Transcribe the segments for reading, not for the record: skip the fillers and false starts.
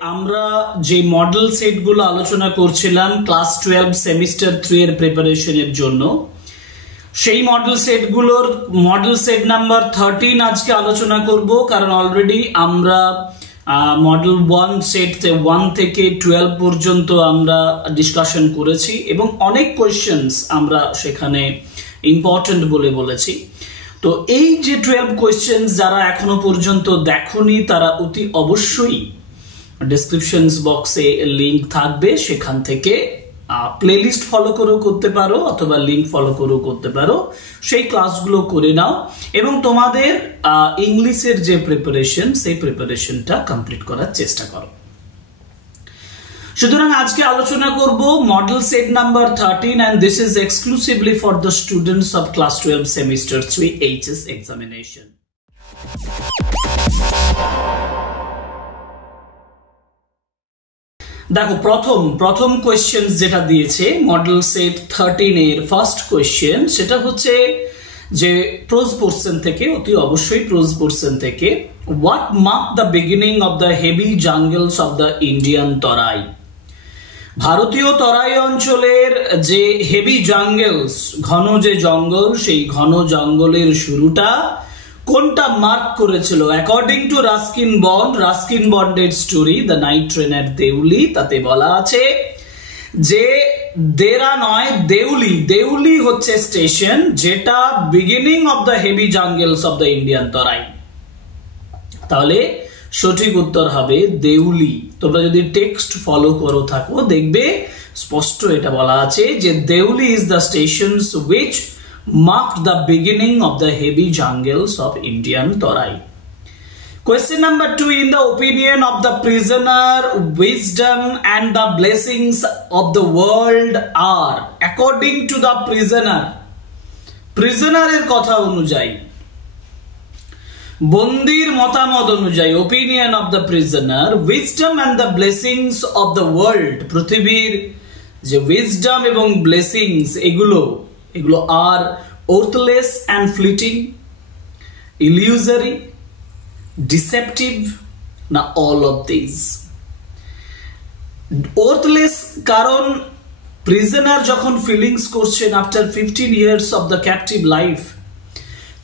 আমরা যে মডেল সেটগুলো আলোচনা করছিলাম ক্লাস 12 সেমিস্টার 3 এর প্রিপারেশনের জন্য, সেই মডেল সেটগুলোর মডেল সেট নাম্বার 13 আজকে আলোচনা করব। কারণ অলরেডি আমরা মডেল 1 সেট 1 থেকে 12 পর্যন্ত আমরা ডিসকাশন করেছি এবং অনেক কোয়েশ্চেন্স আমরা সেখানে ইম্পর্টেন্ট বলে বলেছি। তো এই যে 12 কোয়েশ্চেন্স যারা এখনো পর্যন্ত দেখোনি তারা অতি অবশ্যই ডেসক্রিপশন বক্সে লিংক থাকবে, সেখান থেকে প্লেলিস্ট ফলো করেও করতে পারো অথবা লিংক ফলো করেও করতে পারো, সেই ক্লাসগুলো করে নাও এবং তোমাদের ইংলিশের যে প্রিপারেশন সেই প্রিপারেশনটা কমপ্লিট করার চেষ্টা করো। সুতরাং আজকে আলোচনা করব model set number 13 and this is exclusively for the students of class 12 semester 3 HS examination. দেখো প্রথম কোয়েশ্চেন যেটা দিয়েছে মডেল সেট 13 এর ফার্স্ট কোয়েশ্চেন, সেটা হচ্ছে যে প্রোজ পোরশন থেকে, অতি অবশ্যই প্রোজ পোরশন থেকে, what mark the beginning of the heavy jungles of the Indian Terai. ভারতীয় তরাই অঞ্চলের যে হেভি জাঙ্গলস, ঘন যে জঙ্গল, সেই ঘন জঙ্গলের শুরুটা কোনটা মার্ক করেছিল? অ্যাকর্ডিং টু রাস্কিন বন্ডের স্টোরি দ্য নাইট ট্রেন এট দেউলি, তাতে বলা আছে যে দেরা নয় দেউলি হচ্ছে স্টেশন যেটা beginning of the heavy jungles of the Indian Terai. তাহলে সঠিক উত্তর হবে দেউলি। তোমরা যদি টেক্সট ফলো করো থাকো দেখবে স্পষ্ট এটা বলা আছে যে Deoli is the stations which marked the beginning of the heavy jungles of Indian Tarai. Question number 2, in the opinion of the prisoner, wisdom and the blessings of the world are, according to the prisoner এর কথা অনুযায়ী, বন্দির মতামত অনুযায়ী, opinion of the prisoner, wisdom and the blessings of the world, পৃথিবীর যে wisdom এবং blessings এগুলো are worthless and fleeting, illusory, deceptive, না অল অফ দিস? ওর্থলেস কারণ প্রিজনার যখন ফিলিংস করছেন after 15 years of the captive life,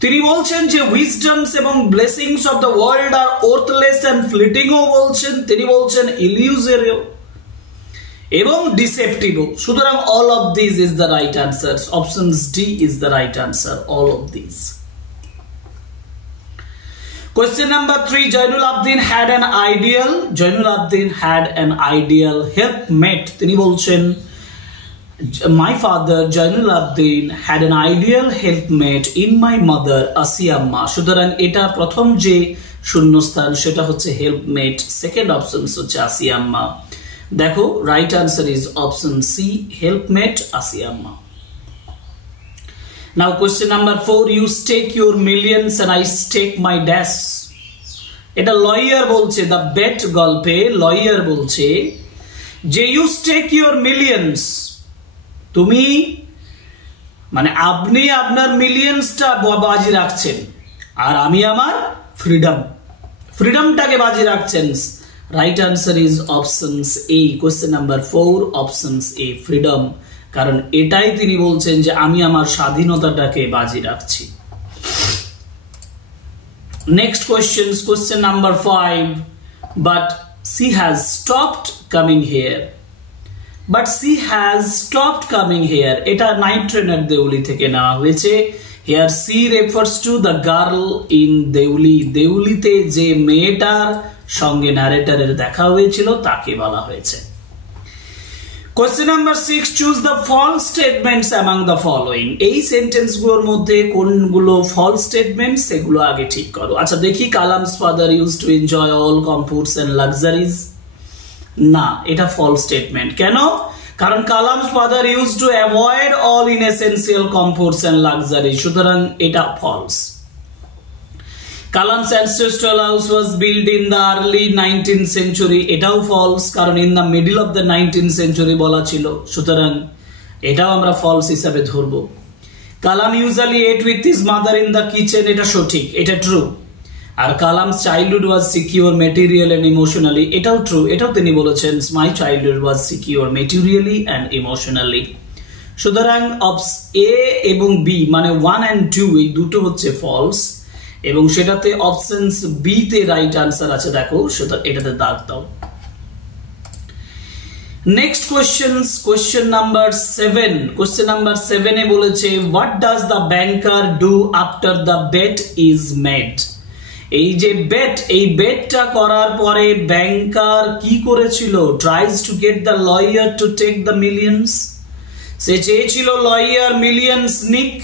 তিনি বলছেন যে উইজডমস এবং blessings of the world are worthless and ফ্লিটিংও বলছেন, তিনি বলছেন ইলিউজরিও এবং ডিসেপটিভও। সুতরাং all of this is the right answer. Option D is the right answer, all of this. Question number 3, Jainul Abidin had an ideal helpmate. তিনি বলছেন my father Jainul Abidin had an ideal helpmate in my mother Asiamma. সুতরাং এটা প্রথম যে শূন্যস্থান সেটা হচ্ছে helpmate, second option হচ্ছে Asiamma। দেখো right answer is option C, helpmate Asiamma। Now question number 4, you stake your millions and I stake my dash. এটা লয়ার বলছে, দ্য বেট গল্পে লয়ার বলছে যে you stake your millions, তুমি মানে আপনি আপনার মিলিয়নসটা বাজি রাখছেন আর আমি আমার ফ্রিডমটাকে বাজি রাখছেন। Right answer is options A, question number 4 options A, freedom. কারণ এটাই তিনি বলছেন যে আমি আমার স্বাধীনতাটাকে বাজি রাখছি। Next question number 5, but she has stopped coming here. এটা নাইট ট্রেনের দেউলি থেকে নেওয়া হয়েছে। Here she refers to the girl in Deuli, দেউলিতে যে মেয়েটার সঙ্গে ন্যারেটরের দেখা হয়েছিল তাকে বলা হয়েছে। Question number 6, choose the false statements among the following. এই সেন্টেন্সগুলোর মধ্যে কোনগুলো ফলস স্টেটমেন্ট সেগুলো আগে ঠিক করো। আচ্ছা দেখি, Kalam's father used to enjoy all comforts and luxuries, না এটা ফলস স্টেটমেন্ট। কেন? কারণ Kalam's father used to avoid all inessential comforts and luxury, সুতরাং এটা false. Kalam's ancestral house was built in the early 19th century, এটাও ফলস, কারণ in the middle of the 19th century বলা ছিল, সুতরাং এটাও আমরা ফলস হিসাবে ধরবো। Kalam usually ate with his mother in the kitchen, এটা সঠিক, এটা ট্রু। আর Kalam's childhood was secure material and emotionally, এটাও ট্রু, এটাও তিনি বলেছেন my childhood was secure materially and emotionally. সুতরাং এ এবং বি মানে 1 and 2 এই দুটো হচ্ছে ফলস, এবং সেটাতে অপশনস বি তে রাইট আনসার আছে। দেখো সেটা এটাতে দাগ দাও। Next question number 7। Question number 7 এ বলেছে what does the banker do after the bet is made. এই যে বেট, এই বেটটা করার পরে ব্যাংকার কি করেছিল? Tries to get the lawyer to take the millions. সে চেয়েছিল লয়ার মিলিয়ন্স নিক,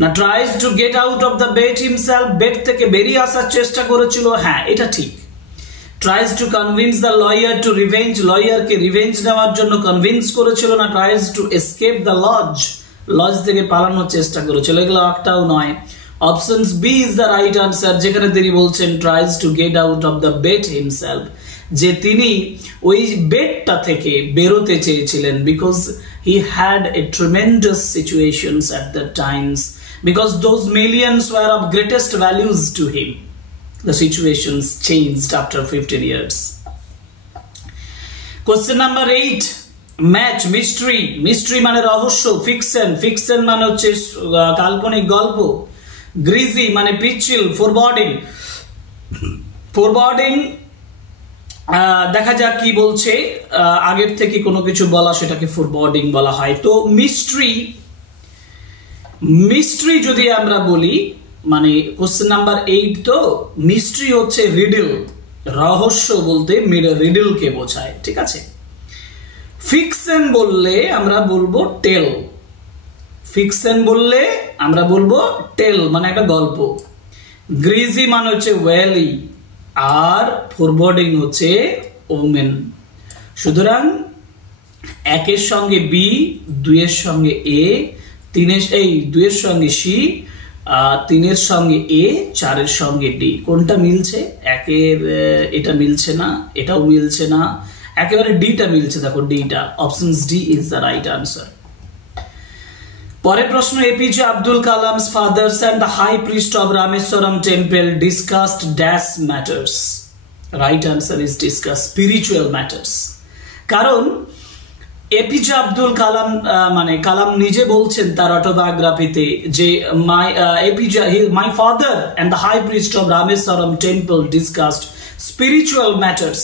না tries to get out of the bet himself, bet থেকে বেরিয়ে আসার চেষ্টা করেছিল? হ্যাঁ, এটা ঠিক। Tries to convince the lawyer to revenge, লয়ারকে রিভেঞ্জ নেওয়ার জন্য কনভিন্স করেছিল, না tries to escape the lodge থেকে পালানোর চেষ্টা করেছিল? এগুলো একটাও নয়। Options B is the right answer, যেখানে তিনি বলছেন tries to get out of the bet himself, যে তিনি ওই বেটটা থেকে বেরোতে চেয়েছিলেন, because he had a tremendous situations at the times, because those millions were of greatest values to him. The situations changed after 15 years. Question number 8, match, mystery মানে রহস্য, fiction মানে হচ্ছে কাল্পনিক গল্প, greasy মানে পিচ্ছিল, foreboding দেখা যাক কি বলছে। আগের থেকে কোনো কিছু বলা সেটাকে foreboding বলা হয়। তো মিস্ট্রি যদি আমরা বলি, মানে কোশ্চেন নাম্বার 8 তো মিস্ট্রি হচ্ছে রিডল, রহস্য বলতে রিডলকে বোঝায়, ঠিক আছে। ফিকশন বললে আমরা বলবো টেল, টেল মানে একটা গল্প। গ্রিজি মানে হচ্ছে ওয়েলি, আর ফরবোর্ডিং হচ্ছে ওমেন। সুতরাং 1 এর সঙ্গে বি, 2 এর সঙ্গে এ, 2 এর সঙ্গে সি, 3 এর সঙ্গে এ, 4 এর সঙ্গে ডি। কোনটা মিলছে? 1 এর এটা মিলছে না, এটাও মিলছে না, একেবারে ডিটা মিলছে। দেখো ডিটা, option D is the right answer. পরের প্রশ্ন, APJ Abdul Kalam's fathers and the high priest of Rameswaram temple discussed dash matters. Right answer is discuss spiritual matters. কারণ এপিজে আব্দুল কালাম মানে কালাম নিজে বলছেন তার অটোবায়োগ্রাফিতে যে my father and the high priest of Rameswaram temple discussed spiritual matters.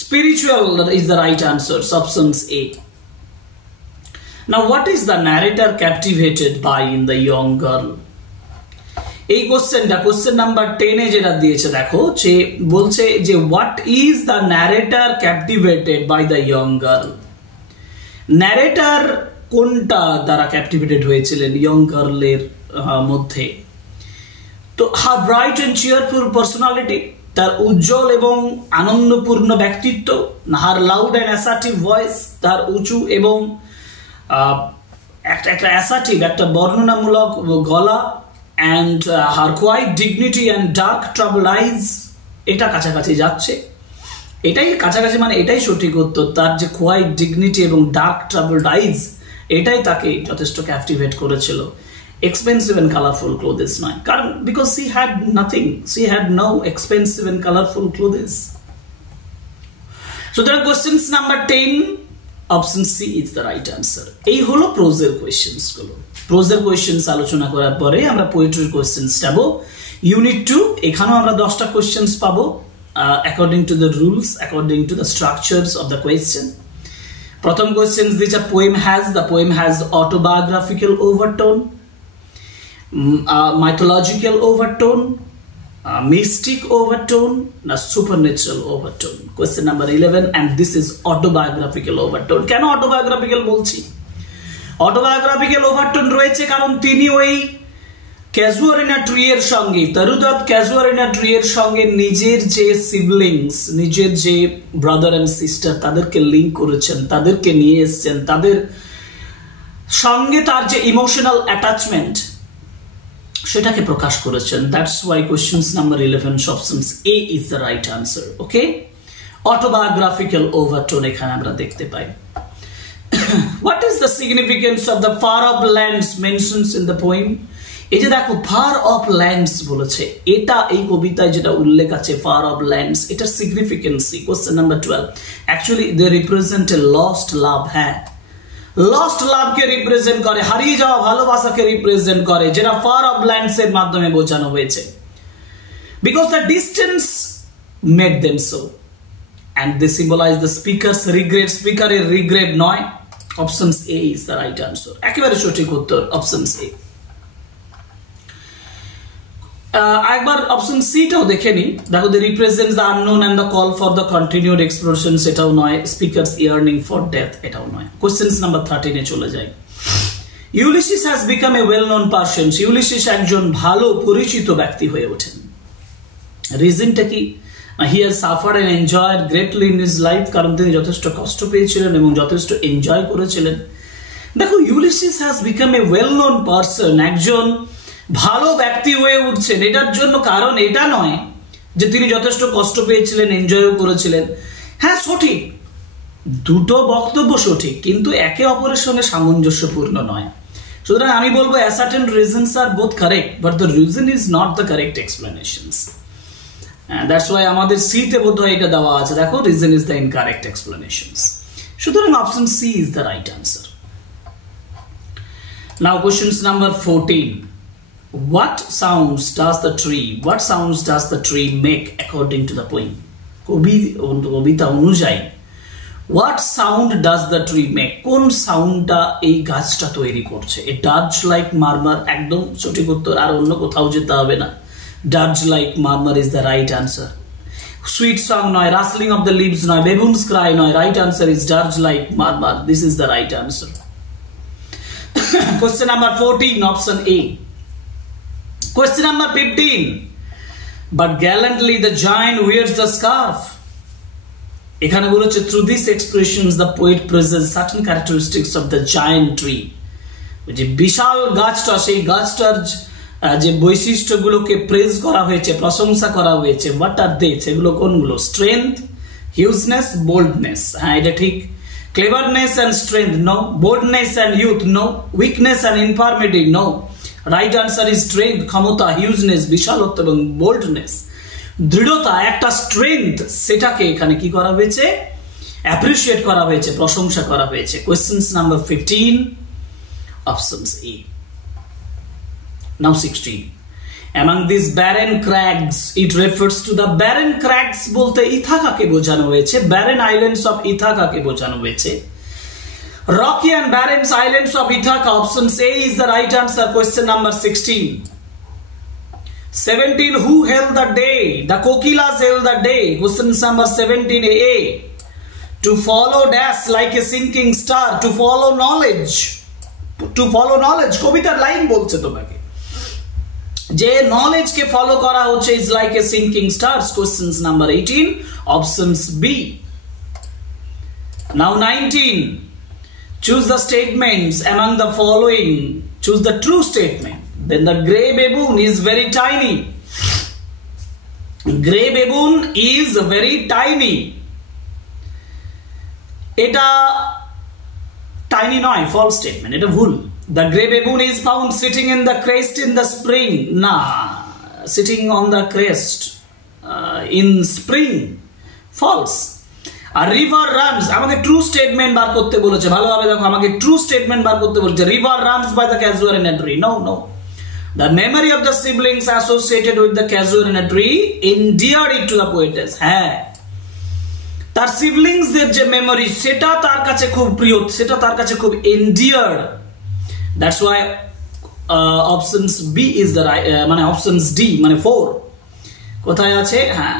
Spiritual is the right answer, options A. Now what is the narrator captivated by in the young girl? এই question number 10 এ যেটা দিয়েছে দেখো, যে বলছে যে what is the narrator captivated by the young girl. Narrator কোনটা দ্বারা ক্যাপটিভেটেড হয়েছিলেন ইয়ং গার্লের মধ্যে? তো her bright and cheerful personality, তার উজ্জ্বল এবং আনন্দপূর্ণ ব্যক্তিত্ব, her loud and assertive voice, তার উঁচু এবং একটা অ্যাসার্টিভ, একটা বর্ণনামূলক গলা, and her quiet dignity and dark troubled eyes, এটা কাছাকাছি যাচ্ছে, এটাই কাছাকাছি মানে এটাই সঠিক উত্তর। তার যে কোয়াইট ডিগনিটি এবং ডার্ক ট্রাবলড আইজ, এটাই তাকে যথেষ্ট ক্যাপটিভেট করেছিল। এক্সপেন্সিভ এন্ড কালারফুল ক্লোথেস নয়, কারণ because she had nothing, she had no expensive and colorful clothes. সুতরাং questions number 10, option C is the right answer. এই হলো প্রোজের কোয়েশ্চেন্স গুলো। প্রোজের কোয়েশ্চেন্স আলোচনা করার পরে আমরা পোয়েট্রির কোয়েশ্চেন্স যাবো। ইউনিট 2, এখানেও আমরা 10টা কোয়েশ্চেন্স পাবো according to the rules, according to the structures of the question. প্রথম কোয়েশ্চেন্স দিচ্ছে the poem has autobiographical overtone, mythological overtone, mystic overtone, na supernatural overtone. Question number 11, and this is autobiographical overtone. কেন autobiographical বলছি? autobiographical overtone রয়েছে কারণ তিনি ওই ক্যাজুয়ারিনা tree এর সঙ্গে, তরুদত্ত ক্যাজুয়ারিনা ট্রি এর সঙ্গে নিজের যে সিবলিংস, নিজের যে ব্রাদার এন্ড সিস্টার, তাদেরকে লিঙ্ক করেছেন, তাদেরকে নিয়ে এসেছেন, তাদের সঙ্গে তার যে ইমোশনাল অ্যাটাচমেন্ট সেটাকে প্রকাশ করেছেন। That's why questions number 11 option A is the right answer. Okay, autobiographical overtone এখানে আমরা দেখতে পাই। What is the significance of the far-off lands mentioned in the poem? এই যে দেখো ফার অফ ল্যান্ডস বলেছে, এটা এই কবিতায় যেটা উল্লেখ আছে ফার অফ ল্যান্ডস, এটার significancy question number 12 actually they represent a lost love. হ্যাঁ, লস্ট লাভকে রিপ্রেজেন্ট করে, হারিয়ে যাওয়া ভালোবাসাকে রিপ্রেজেন্ট করে, যেটা ফার অফ ল্যান্ডস এর মাধ্যমে বোঝানো হয়েছে। Because the distance made them so and they symbolize the speaker's regret. Speaker এর regret নয়, option A is the right answer. একেবারে সঠিক উত্তর option A। একবার অপশন সি টাও দেখে নি, দেখো the represents the unknown and the call for the continued exploration, সেটাও নয়। speaker's yearning for death, এটাও নয়। কোশ্চেন নাম্বার 13 এ চলে যাই। Ulysses has become a well known person, Ulysses একজন ভালো পরিচিত ব্যক্তি হয়ে ওঠেন। রিজনটা কি? He has suffered and enjoyed greatly in his life, কারণ তিনি যথেষ্ট কষ্ট পেয়েছিলেন এবং যথেষ্ট এনজয় করেছিলেন। দেখো Ulysses has become a well known person, একজন ভালো ব্যক্তি হয়ে উঠছেন, এটার জন্য কারণ এটা নয় যে তিনি যথেষ্ট কষ্ট পেয়েছিলেন, এনজয়ও করেছিলেন। হ্যাঁ সঠিক, দুটো বক্তব্য সঠিক, কিন্তু একে অপরের সঙ্গে সামঞ্জস্যপূর্ণ নয়। সুতরাং আমি বলবো certain reasons are both correct, but the reason is not the correct explanations. That's why আমাদের সি তে বোধহয় এটা দেওয়া আছে, দেখো reason is the incorrect explanations. সুতরাং option C is the right answer. Now questions number 14. What sounds does the tree make according to the poem? কবিতা অনুযায়ী what sound does the tree make? কোন সাউন্ডটা এই গাছটা তৈরি করছে? It does like murmur, একদম সঠিক উত্তর, আর অন্য কোথাও যেতে হবে না। Does like murmur is the right answer. Sweet song নয়, rustling of the leaves নয়, baboons cry নয়, right answer is does like murmur. This is the right answer. Question number 14, option A. Question number 15. But gallantly the giant wears the scarf. এখানে বলেছে through these expressions the poet presents certain characteristics of the giant tree. যে বিশাল গাছটা, সেই গাছটার যে বৈশিষ্ট্যগুলোকে praise করা হয়েছে, প্রশংসা করা হয়েছে, হোয়াট আর দে, সেগুলো কোনগুলো? Strength, hugeness, boldness. হ্যাঁ এটা ঠিক। Cleverness and strength no, boldness and youth no, weakness and infirmity no. Right answer is strength, ক্ষমতা, হিউজনেস বিশালত্ব এবং বোল্ডনেস দৃঢ়তা, একটা স্ট্রেংথ, সেটাকে এখানে কি করা হয়েছে? অ্যাপ্রিশিয়েট করা হয়েছে, প্রশংসা করা হয়েছে। Question number 15, options A. Now 16. Among these barren crags, it refers to the barren crags বলতে ইথাকাকে বোঝানো হয়েছে, barren islands of ইথাকাকে বোঝানো হয়েছে। Rocky and barren islands of Ithaca, option A is the right answer. Question number 16. 17. Who held the day? The Kokilas held the day. Question number 17A. To follow dash like a sinking star. To follow knowledge. To follow knowledge. কবিতার line বলছে তোমাকে যে knowledge কে follow করা হচ্ছে is like a sinking stars. Questions number 18, options B. Now 19. Choose the statements among the following. Choose the true statement. Then the grey baboon is very tiny. Grey baboon is very tiny. এটা tiny নয়, false statement, এটা ভুল। The grey baboon is found sitting in the crest in the spring. Nah, sitting on the crest in spring. False. A river runs. আমাকে true statement বার করতে বলেছে, ভালোভাবে দেখো, আমাকে true statement বার করতে বলেছে। River runs by the casuarina tree. No. The memory of the siblings associated with the casuarina tree endeared it to the poetess. হ্যাঁ, তার সিবলিংসদের যে মেমোরি, সেটা তার কাছে খুব প্রিয়, সেটা তার কাছে খুব endeared. That's why options B is the right, মানে options D মানে 4 কোথায় আছে? হ্যাঁ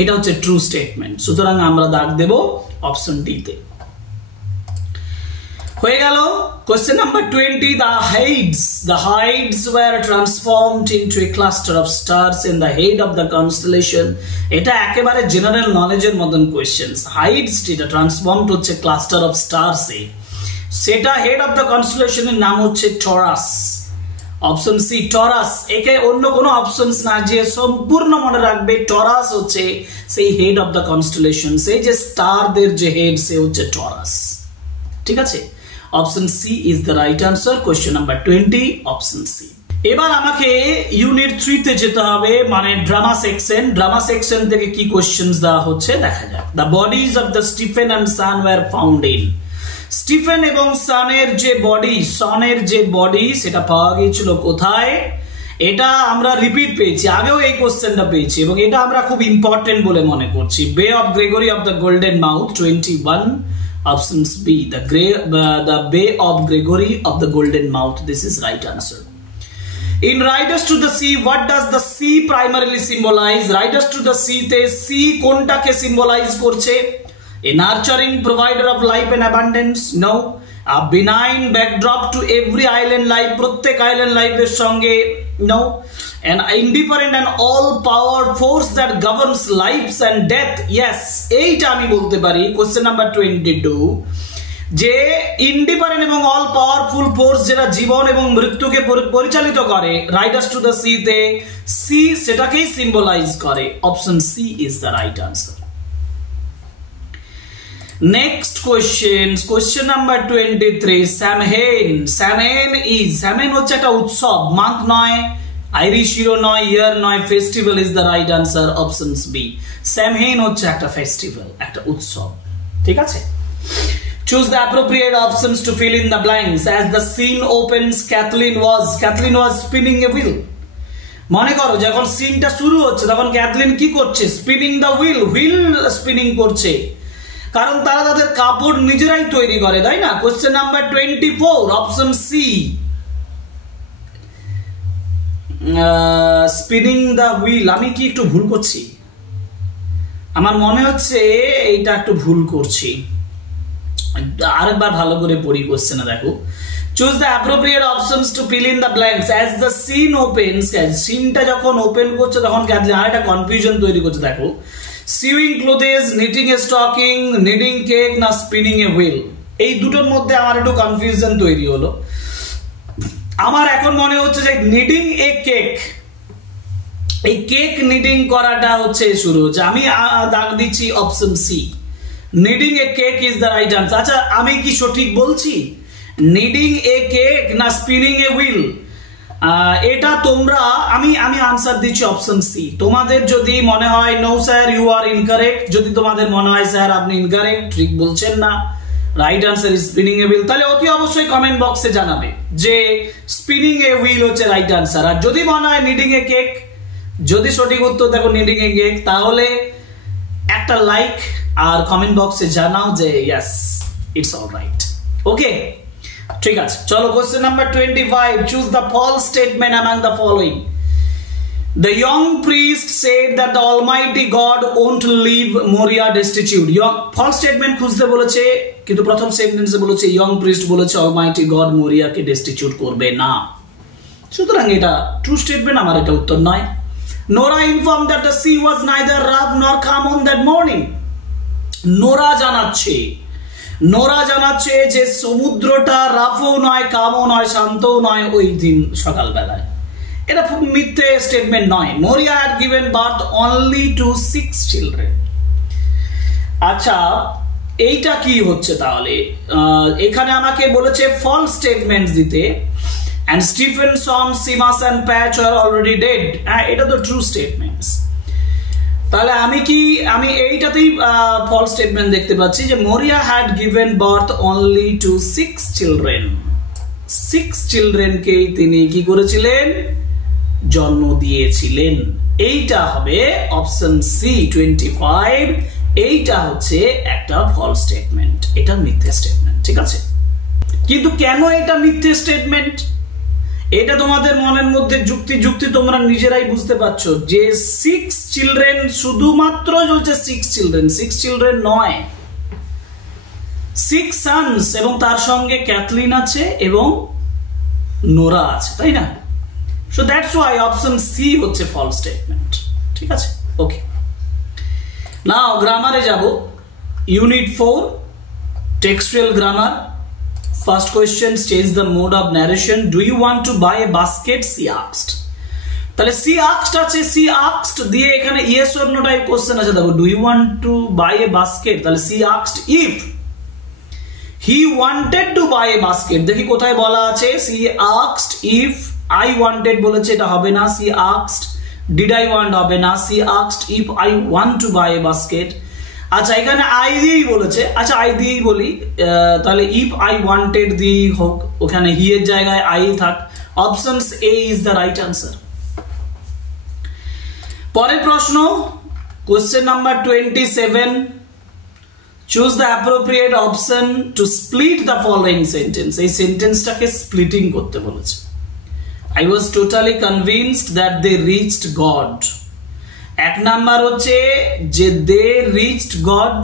এটা হচ্ছে ট্রু স্টেটমেন্ট। সুতরাং আমরা দাগ দেব অপশন ডি তে। হয়ে গেল question number 20। The hides were transformed into a cluster of stars in the head of the constellation. এটা একেবারে জেনারেল নলেজের মতন কোশ্চেনস। হাইডস যেটা ট্রান্সফর্মড হচ্ছে ক্লাস্টার অফ স্টারস এ, সেটা হেড অফ দ্য কনস্টেলেশনের নাম হচ্ছে টরাস। Option C Taurus. একে অন্য কোনো অপশনস না, যে সম্পূর্ণ মনে রাখবে টরাস হচ্ছে সেই হেড অফ দ্য কনস্টেলেশন, সেই যে স্টারদের যে হেড, সে হচ্ছে টরাস। ঠিক আছে, option C is the right answer. Question number 20, option C. এবার আমাকে ইউনিট 3 তে যেতে হবে, মানে ড্রামা সেকশন। ড্রামা সেকশন থেকে কি কোশ্চেন্স দেওয়া হচ্ছে দেখা যাক। The bodies of the Stephen and son were found in. Stephen এবং সনের যে বডি সেটা পাওয়া গিয়েছিল কোথায়? এটা আমরা রিপিট পেয়েছি, আগেও এই কোশ্চেনটা পেয়েছি এবং এটা আমরা খুব ইম্পর্টেন্ট বলে মনে করছি। বে of Gregory of the golden mouth 21, options B, the Bay of Gregory of the Golden Mouth. This is right answer. In Riders to the Sea, what does the sea primarily symbolize? Riders to the Sea te sea কোনটাকে symbolize করছে? A nurturing provider of life and abundance? No. A benign backdrop to every island life, প্রত্যেক island life এর সঙ্গে? No. An indifferent and all power force that governs lives and death? Yes. এইটা আমি বলতে পারি question number 22 যে indifferent এবং all powerful force যেটা জীবন এবং মৃত্যুকে পরিচালিত করে, রাইডার্স টু দ্য সি তে সি সেটাকেই সিম্বলাইজ করে। Option C is the right answer. Next question number 23, Samhain হচ্ছে একটা উৎসব, মান্থ নয়, আইরিশ হিরো নয়, ইয়ার নয়, festival is the right answer. Options B, Samhain হচ্ছে একটা ফেস্টিভ্যাল, একটা উৎসব। ঠিক আছে, choose the appropriate options to fill in the blanks. As the scene opens, Kathleen was spinning a wheel. মনে করো যখন সিনটা শুরু হচ্ছে তখন ক্যাথলিন কি করছে? স্পিনিং দ্য হুইল স্পিনিং করছে, কারণ তারা তাদের কাপড় নিজেরাই তৈরি করে, তাই না? Question number 24, option C, spinning the wheel. আমি কি একটু ভুল করছি? আমার মনে হচ্ছে এইটা একটু ভুল করছি, আরেকবার ভালো করে পড়ি কোশ্চেনে দেখো। Choose the appropriate options to fill in the blanks. As the scene opens, সিনটা যখন ওপেন করছে তখন ক্যাথলিন আরেকটা কনফিউশন তৈরি করছে দেখো, সিউইং ক্লোথেস, নিটিং এ স্টকিং, নিডিং কেক না স্পিনিং এ হুইল, এই দুটোর মধ্যে আমার একটু কনফিউশন তৈরি হলো। আমার এখন মনে হচ্ছে যে নিডিং এ কেক, এই কেক নিডিং করাটা হচ্ছে শুরু হচ্ছে। আমি দাগ দিচ্ছি option C, kneading a cake is the right answer. আচ্ছা, আমি কি সঠিক বলছি? নিডিং এ কেক না স্পিনিং এ হুইল? এটা তোমরা আমি আনসার দিচ্ছি অপশন সি। তোমাদের যদি মনে হয় no sir you are incorrect, যদি তোমাদের মনে হয় স্যার আপনি ইনকারেক্ট, ঠিক বলছেন না, right answer is spinning a wheel, তাহলে অতি অবশ্যই কমেন্ট বক্সে জানাবে যে স্পিনিং এ হুইল হচ্ছে রাইট আনসার। আর যদি মনে হয় নিডিং এ কেক, যদি সঠিক উত্তর দেখো নিডিং এ কেক, তাহলে একটা লাইক আর কমেন্ট বক্সে জানাও যে yes it's all right. Okay, ঠিক আছে, চলো question number 25, choose the false statement among the following. The young priest said that the Almighty God won't leave Moria destitute. False statement খুঁজতে বলেছে, কিন্তু প্রথম সেন্টেন্সে বলেছে ইয়ং প্রিস্ট বলেছে Almighty God মরিয়াকে ডেস্টিটিউট করবে না, সুতরাং এটা ট্রু স্টেটমেন্ট, আমার এটা উত্তর নয়। Nora informed that the sea was neither rough nor calm on that morning. Nora জানাচ্ছে যে সমুদ্রটা রাফও নয়, কামও নয়, শান্তও নয় ওই দিন সকালবেলায়। এটা খুব মিথ্যে স্টেটমেন্ট নয়। মরিয়া had given birth only to 6 children. আচ্ছা, এইটা কি হচ্ছে তাহলে? এখানে আমাকে বলেছে ফলস স্টেটমেন্টস দিতে, and Stephen, Son, Simas and Patch are already dead. এটা তো ট্রু স্টেটমেন্টস। তাহলে আমি এইটাতেই ফলস স্টেটমেন্ট দেখতে পাচ্ছি যে Moria had given birth only to 6 children. 6 চিলড্রেনকে তিনি কি করেছিলেন? জন্ম দিয়েছিলেন। এইটা হবে অপশন সি 25। এইটা হচ্ছে একটা ফলস স্টেটমেন্ট, এটা মিথ্যে স্টেটমেন্ট। ঠিক আছে, কিন্তু কেন এটা মিথ্যে স্টেটমেন্ট? এটা তোমাদের মনের মধ্যে যুক্তি তোমরা নিজেরাই বুঝতে পারছো যে 6 চিলড্রেন শুধুমাত্র চলছে 6 চিলড্রেন নয়, 6 সন্স, এবং তার সঙ্গে ক্যাথলিন আছে এবং নোরা আছে, তাই না? So that's why option C হচ্ছে ফলস স্টেটমেন্ট। ঠিক আছে, ওকে। নাও গ্রামারে যাব, unit 4 textual grammar. First question, change the mode of narration. Do you want to buy a basket? She asked. তাহলে she asked আছে, she asked দিয়ে এখানে yes or no type question আছে। দেখো, do you want to buy a basket? তাহলে she asked if he wanted to buy a basket। দেখি কোথায় বলা আছে, she asked if I wanted বলেছে, এটা হবে না। She asked did I want হবে না। She asked if I want to buy a basket। আচ্ছা এখানে I দিয়েই বলেছে, আচ্ছা I দিয়েই বলি, তাহলে if I wanted দি হোক, ওখানে he এর জায়গায় I থাক। Options A is the right answer। পরের প্রশ্ন, question number 27, choose the appropriate option to split the following sentence। এই সেন্টেন্সটাকে স্প্লিটিং করতে বলেছে। I was totally convinced that they reached God। এক নাম্বার হচ্ছে যে they reached God,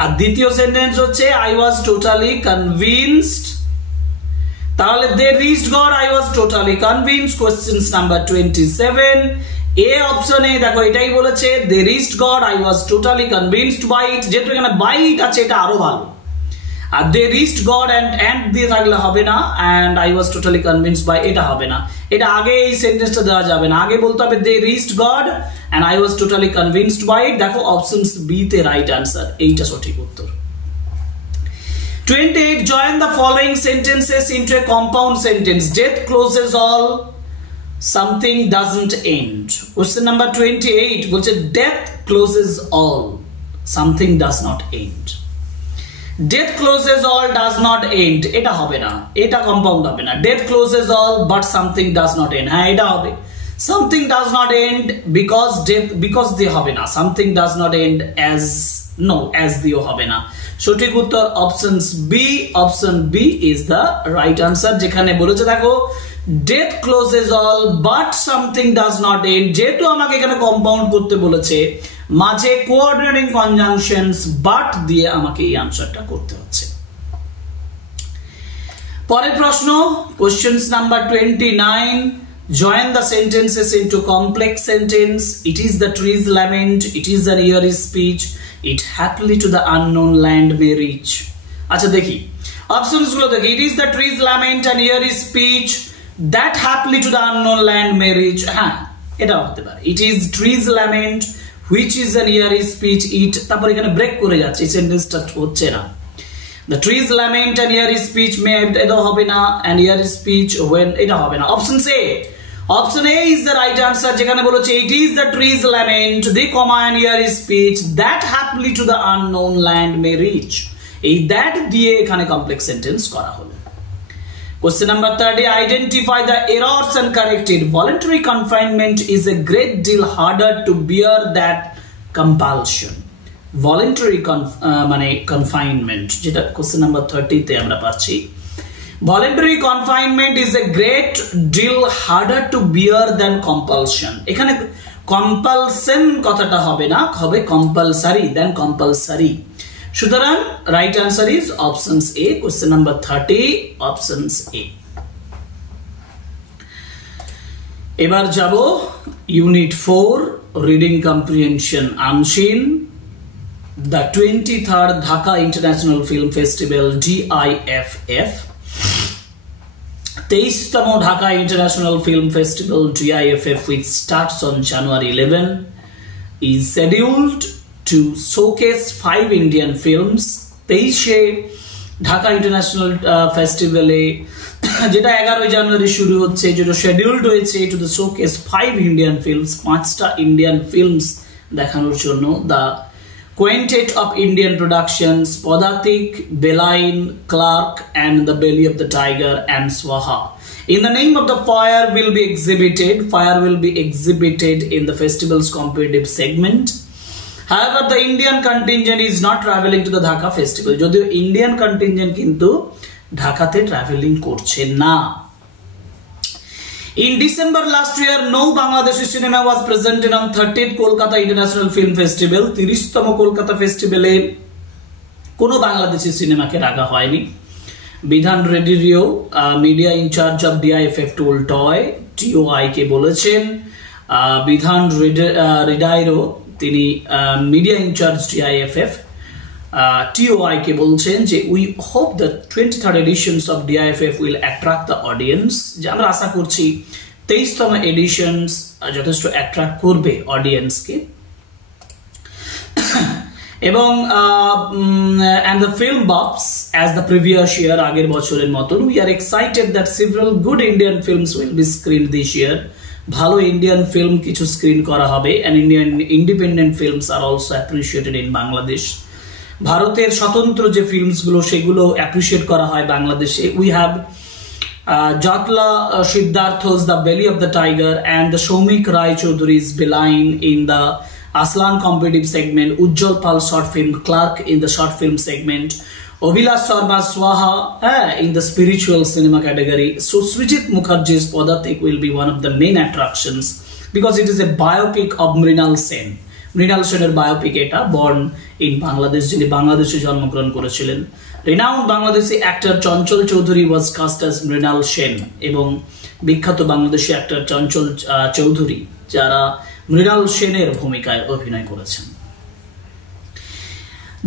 আর দ্বিতীয় সেন্টেন্স হচ্ছে I was totally convinced, তাহলে they reached God, I was totally convinced। Question number 27, এ অপশনে দেখো এটাই বলেছে they reached God, I was totally convinced by it, যেহেতু এখানে by it আছে এটা আরো ভালো। আর they reached God and দিয়ে থাকলে হবে না, and I was totally convinced by এটা হবে না, এটা আগে এই সেন্টেন্সটা দেওয়া যাবে না, আগে বলতে হবে they reached God and I was totally convinced by it। দেখো অপশনস বি তে রাইট আনসার, এইটা সঠিক উত্তর। 28, join the following sentences into a compound sentence। Death closes all, something doesn't end। Question number 28 বলছে death closes all, something does not end। Death closes all does not end, এটা হবে না, এটা compound হবে না। Death closes all but something does not end, হ্যাঁ এটা হবে। Something does not end because death, because দিয়ে হবে না। Something does not end as, no as দিয়েও হবে না। সঠিক উত্তর options B, option B is the right answer. যেখানে বলেছে দেখো death closes all but something does not end, যেহেতু আমাকে এখানে কম্পাউন্ড করতে বলেছে, মাঝে কোঅর্ডিনেটিং কনজাংশনস বাট দিয়ে আমাকে এই আনসারটা করতে হচ্ছে। পরের প্রশ্ন, questions number 29, join the sentences into complex sentence। It is the tree's lament, it is an eerie speech, it happily to the unknown land may reach। আচ্ছা দেখি অপশনস গুলো দেখি, it is the tree's lament, an eerie speech, that happily to the unknown land may reach, হ্যাঁ এটা হতে পারে। It is tree's lament which is an eerie speech, it, তারপর এখানে ব্রেক করে যাচ্ছে, এই সেন্টেন্সটা হচ্ছে না। The tree's lament and eerie speech may, এটা হবে না, and eerie speech when, এটা হবে না। Option A, option A is the right answer। যেখানে বলেছে it is the tree's lament, the comma and eerie speech that happily to the unknown land may reach, এই that দিয়ে এখানে complex sentence করা হলো। Question number 30, identify the errors and correct it। Voluntary confinement is a great deal harder to bear than compulsion। Voluntary মানে confinement, যেটা question number 30 তে আমরা পাচ্ছি। Voluntary confinement is a great deal harder to bear than compulsion। এখানে compulsion কথাটা হবে না, হবে compulsory, than compulsory। সুতরাং right answer is options A, question number 30 options A. এবার যাব unit 4, reading comprehension unseen. The 23rd Dhaka international film festival DIFF, 23তম Dhaka international film festival DIFF, which starts on January 11, is scheduled to showcase 5 Indian films। 23 Dhaka international ফেস্টিভ্যালে যেটা 11 জানুয়ারি শুরু হচ্ছে, যেটা scheduled হয়েছে to the showcase 5 Indian films, 5টা Indian films দেখানোর জন্য। দ্য কোয়েন্টেট অফ ইন্ডিয়ান প্রোডাকশনস, পদাতিক, বেলাইন, clerk and the belly of the tiger and Swaha। In the name of the fire will be exhibited, fire will be exhibited in the festival's competitive segment। However, the Indian contingent is not traveling to the Dhaka festival। যদিও Indian contingent কিন্তু ঢাকাতে travelling করছে না। In December last year, no Bangladeshi cinema was presented on 30th Kolkata International Film Festival। 30তম Kolkata ফেস্টিভ্যালে কোনো বাংলাদেশি সিনেমাকে রাখা হয়নি। বিধান রেডিও media in-charge of DIFF told TOI কে বলেছেন, বিধান রেডাইরো তিনি মিডিয়া ইনচার্জ DIFF TOI কে বলছেন যে we hope the 23rd editions of DIFF will attract the audience। যে আমরা আশা করছি 23তম এডিশনস যথেষ্ট অ্যাট্রাক্ট করবে অডিয়েন্সকে। এবং and the film buffs as the previous year, আগের বছরের মতন, we are excited that several good Indian films will be screened this year. ভালো ইন্ডিয়ান ফিল্ম কিছু স্ক্রিন করা হবে, and Indian independent films are also appreciated in Bangladesh. ভারতের স্বতন্ত্র যে ফিল্মসগুলো সেগুলো অ্যাপ্রিশিয়েট করা হয় বাংলাদেশে. We have Jatla Siddhartha's The Belly of the Tiger and the Soumik Rai Chaudhury's Beeline in the Aslan competitive segment, Ujjwal Pal short film Clark in the short film segment, Abhilash Sharma's Swaha in the spiritual cinema category. So Srijit Mukherjee's Padatik will be one of the main attractions because it is a biopic of Mrinal Sen. Mrinal সেনের biopic এটা, born in Bangladesh, যিনি বাংলাদেশে জন্মগ্রহণ করেছিলেন. Renowned Bangladeshi actor Chanchal Chowdhury was cast as Mrinal Sen, এবং বিখ্যাত Bangladeshi actor Chanchal Chowdhury যারা মৃণাল সেনের ভূমিকায় অভিনয় করেছেন.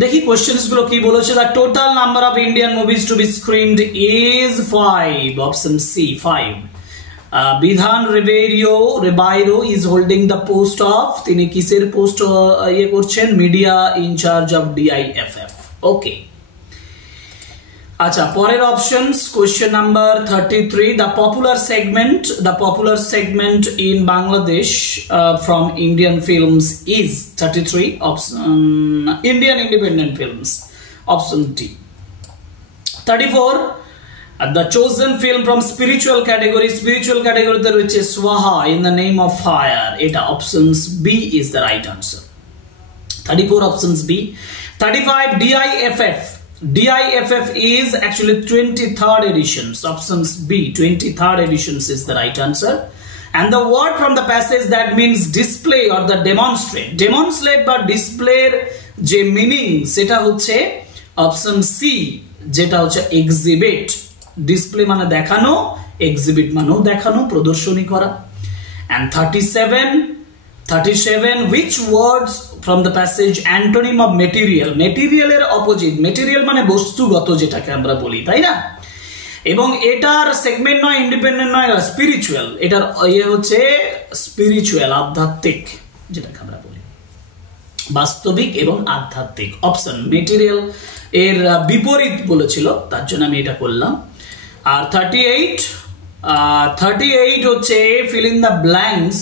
দেখি কোশ্চেনস গুলো কি বলেছে. The total number of Indian movies to be screened is 5. Option C 5. Bidhan Rebeiro is holding the post of, তিনি কিসের পোস্ট ইয়ে করছেন, media in-charge of DIFF. Okay, আচ্ছা পরের options. Question number 33. The popular segment in Bangladesh from Indian films is 33. Option Indian independent films, option D. 34. The chosen film from spiritual category তে রয়েছে Swaha in the name of fire. এটা options B is the right answer. 34 options B. 35 DIFF is actually 23rd editions. Options B 23rd editions is the right answer. And the word from the passage that means display or the demonstrate বা display এর যে meaning সেটা হচ্ছে option C, যেটা হচ্ছে exhibit. Display মানে দেখানো, exhibit মানেও দেখানো, প্রদর্শনী করা. And 37 which words from the passage antonym of material, মেটেরিয়ালের অপোজিট, মেটেরিয়াল মানে বস্তুগত যেটাকে আমরা বলি, তাই না? এবং এটার সেগমেন্ট নয়, ইন্ডিপেন্ডেন্ট নয়, স্পিরিচুয়াল. এটার ইয়ে হচ্ছে স্পিরিচুয়াল, আধ্যাত্মিক যেটাকে আমরা বলি, বাস্তবিক এবং আধ্যাত্মিক. অপশন মেটেরিয়াল এর বিপরীত বলেছিল, তার জন্য আমি এটা করলাম. আর 38 হচ্ছে fill in the blanks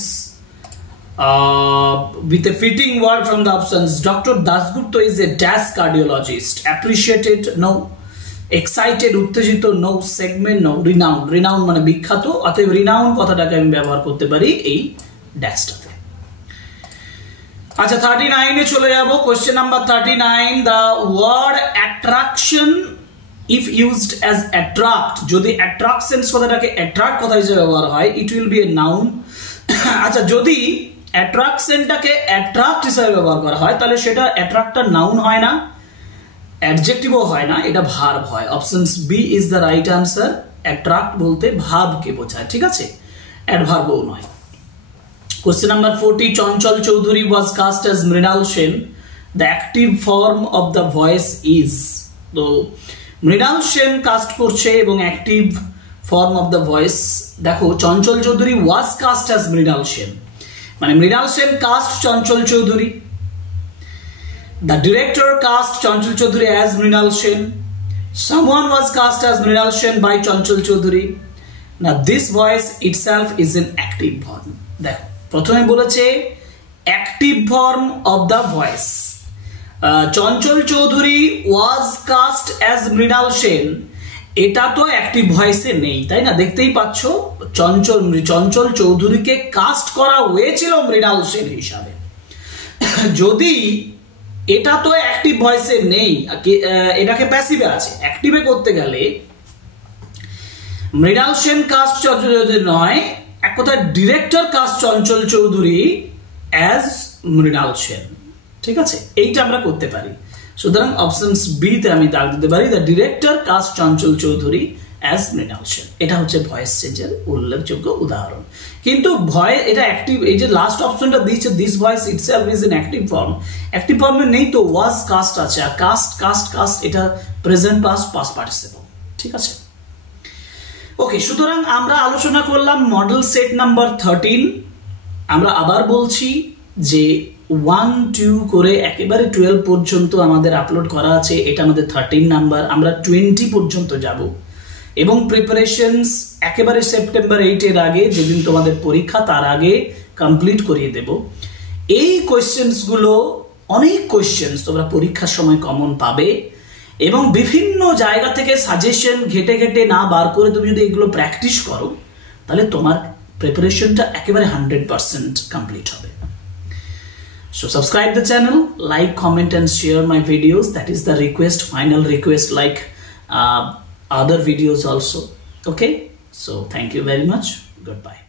with a fitting word from the options. Dr. Dasgupta is a dash cardiologist. Appreciated, no. Excited, উত্তেজিত, no. Segment, no. Renowned মানে বিখ্যাত, অতএব renowned কথাটাকে আমি ব্যবহার করতে পারি এই ড্যাশটাতে. আচ্ছা 39 এ চলে যাব. Question number 39. The word attraction if used as attract, যদি attractions কথাটাকে attract কথা হিসেবে ব্যবহার হয়, it will be a noun. আচ্ছা যদি attractionটাকে attract হিসেবে ব্যবহার করা হয় তাহলে সেটা attractটা noun হয় না, adjectiveও হয় না, এটা verb হয়. Options B is the right answer. attract বলতে ভাবকে বোঝায়, ঠিক আছে, adverbও নয়. Question number 40. Chanchal Chaudhary was cast as Mrinal Sen. The active form of the voice is, তো মৃণাল সেন কাস্ট করছে এবং active form of the voice. দেখো Chanchal Chowdhury was cast as Mrinal Sen, মানে Mrinal Sen cast Chanchal Chowdhury. The director cast Chanchal Chowdhury as Mrinal Sen. Someone was cast as Mrinal Sen by Chanchal Chowdhury. না this voice itself is an active form. দেখো প্রথমে বলেছে active form of the voice. Chanchal Chowdhury was cast as Mrinal Sen, এটা তো active ভয়েসে নেই, তাই না? দেখতেই পাচ্ছ চঞ্চল চৌধুরীকে কাস্ট করা হয়েছিল মৃণাল সেন হিসাবে. যদি এটা তো অ্যাক্টিভ ভয়েসে নেই, এটাকে প্যাসিভে আছে, অ্যাক্টিভে করতে গেলে মৃণাল সেন কাস্ট চঞ্চল চৌধুরী নয়, এক কথা director cast Chanchal Chowdhury as Mrinal Sen, ঠিক আছে? এইটা আমরা করতে পারি. সুতরাং অপশনস বি তে আমি দাগ দিতে পারি, the director cast Chanchal Chowdhury as Mrinal Sen. এটা হচ্ছে ভয়েস চেঞ্জের উল্লেখযোগ্য উদাহরণ. কিন্তু ভয়েস এটা অ্যাক্টিভ, এই যে লাস্ট অপশনটা দিয়েছে this voice itself is an active form, active ফর্মে নেই তো, ওয়াজ কাস্ট আছে, আর কাস্ট এটা প্রেজেন্ট পাস্ট পার্টিসিপল, ঠিক আছে? ওকে, সুতরাং আমরা আলোচনা করলাম মডেল সেট নাম্বার 13. আমরা আবার বলছি যে 1 2 করে একেবারে 12 পর্যন্ত আমাদের আপলোড করা আছে। এটা আমাদের 13 নাম্বার, আমরা 20 পর্যন্ত যাব এবং প্রিপারেশনস একেবারে সেপ্টেম্বর 8 এর আগে, যেদিন তোমাদের পরীক্ষা তার আগে কমপ্লিট করিয়ে দেব। এই কোয়েশ্চেন্স গুলো, অনেক কোয়েশ্চেন্স তোমরা পরীক্ষার সময় কমন পাবে এবং বিভিন্ন জায়গা থেকে সাজেশন ঘেটে ঘেটে না বার করে তুমি যদি এগুলো প্র্যাকটিস করো, তাহলে তোমার প্রিপারেশনটা একেবারে 100% কমপ্লিট হবে। So subscribe the channel, like, comment and share my videos. That is the request, final request, like other videos also. Okay, so thank you very much. Goodbye.